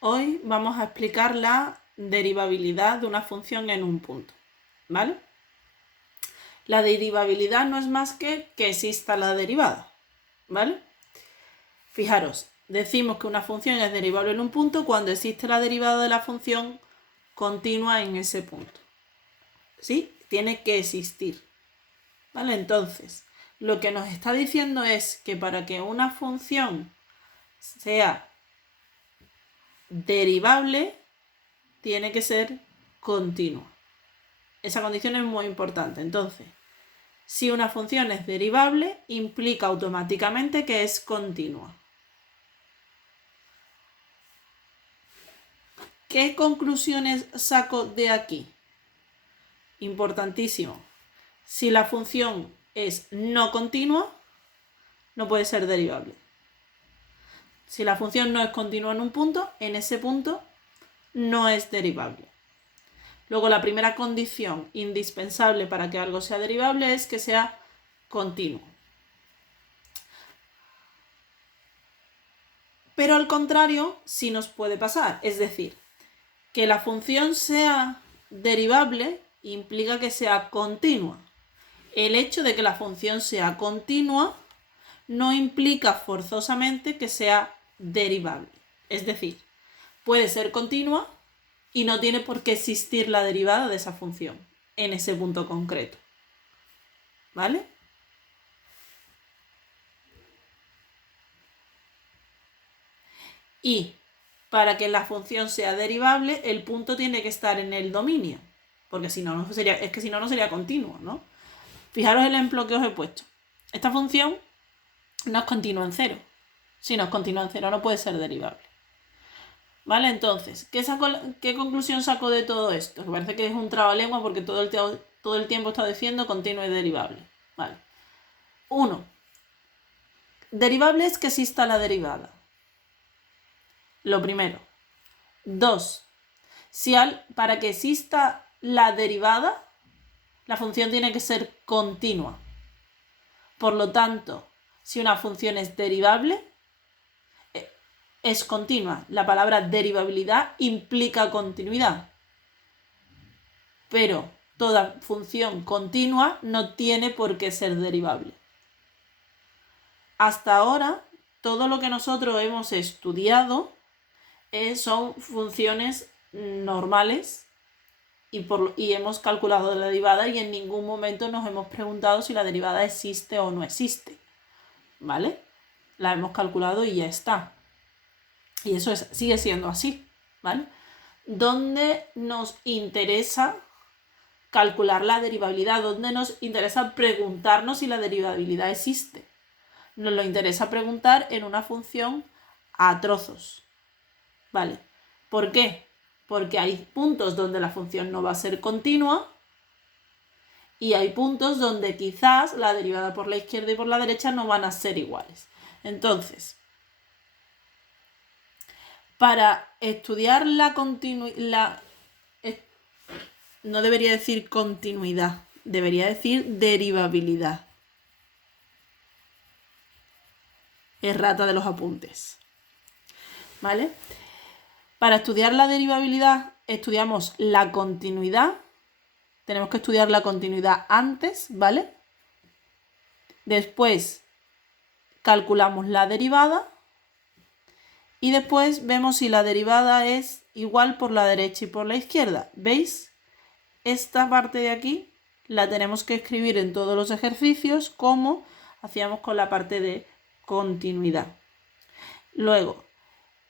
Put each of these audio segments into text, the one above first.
Hoy vamos a explicar la derivabilidad de una función en un punto, ¿vale? La derivabilidad no es más que exista la derivada, ¿vale? Fijaros, decimos que una función es derivable en un punto cuando existe la derivada de la función continua en ese punto. ¿Sí? Tiene que existir, ¿vale? Entonces, lo que nos está diciendo es que para que una función sea derivable, tiene que ser continua. Esa condición es muy importante. Entonces, si una función es derivable, implica automáticamente que es continua. ¿Qué conclusiones saco de aquí? Importantísimo. Si la función es no continua, no puede ser derivable. Si la función no es continua en un punto, en ese punto no es derivable. Luego, la primera condición indispensable para que algo sea derivable es que sea continuo. Pero al contrario, sí nos puede pasar. Es decir, que la función sea derivable implica que sea continua. El hecho de que la función sea continua no implica forzosamente que sea derivable. Es decir, puede ser continua y no tiene por qué existir la derivada de esa función en ese punto concreto. ¿Vale? Y para que la función sea derivable, el punto tiene que estar en el dominio, porque si no, no sería continuo, ¿no? Fijaros el ejemplo que os he puesto. Esta función no es continua en cero. Si no es continua en cero, no puede ser derivable. ¿Vale? Entonces, ¿qué conclusión saco de todo esto? Me parece que es un trabalengua porque todo el tiempo está diciendo continuo y derivable. Vale. 1. Derivable es que exista la derivada. Lo primero. 2. Para que exista la derivada, la función tiene que ser continua. Por lo tanto, si una función es derivable, es continua. La palabra derivabilidad implica continuidad. Pero toda función continua no tiene por qué ser derivable. Hasta ahora, todo lo que nosotros hemos estudiado son funciones normales y hemos calculado la derivada y en ningún momento nos hemos preguntado si la derivada existe o no existe. ¿Vale? La hemos calculado y ya está. Y eso sigue siendo así, ¿vale? ¿Dónde nos interesa calcular la derivabilidad? ¿Dónde nos interesa preguntarnos si la derivabilidad existe? Nos lo interesa preguntar en una función a trozos, ¿vale? ¿Por qué? Porque hay puntos donde la función no va a ser continua y hay puntos donde quizás la derivada por la izquierda y por la derecha no van a ser iguales. Entonces, para estudiar la continuidad, no debería decir continuidad, debería decir derivabilidad. Errata de los apuntes. ¿Vale? Para estudiar la derivabilidad, estudiamos la continuidad. Tenemos que estudiar la continuidad antes, ¿vale? Después calculamos la derivada. Y después vemos si la derivada es igual por la derecha y por la izquierda. ¿Veis? Esta parte de aquí la tenemos que escribir en todos los ejercicios como hacíamos con la parte de continuidad. Luego,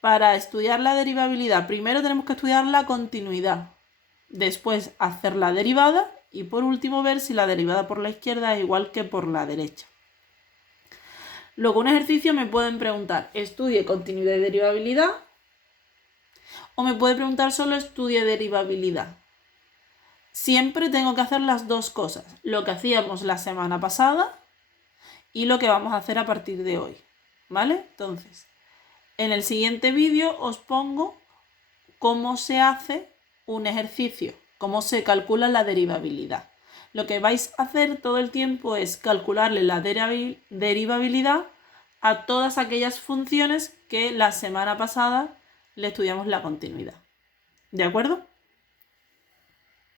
para estudiar la derivabilidad, primero tenemos que estudiar la continuidad. Después hacer la derivada y por último ver si la derivada por la izquierda es igual que por la derecha. Luego, un ejercicio me pueden preguntar, ¿estudie continuidad y derivabilidad? O me puede preguntar solo estudie derivabilidad. Siempre tengo que hacer las dos cosas, lo que hacíamos la semana pasada y lo que vamos a hacer a partir de hoy, ¿vale? Entonces, en el siguiente vídeo os pongo cómo se hace un ejercicio, cómo se calcula la derivabilidad. Lo que vais a hacer todo el tiempo es calcularle la derivabilidad a todas aquellas funciones que la semana pasada le estudiamos la continuidad. ¿De acuerdo?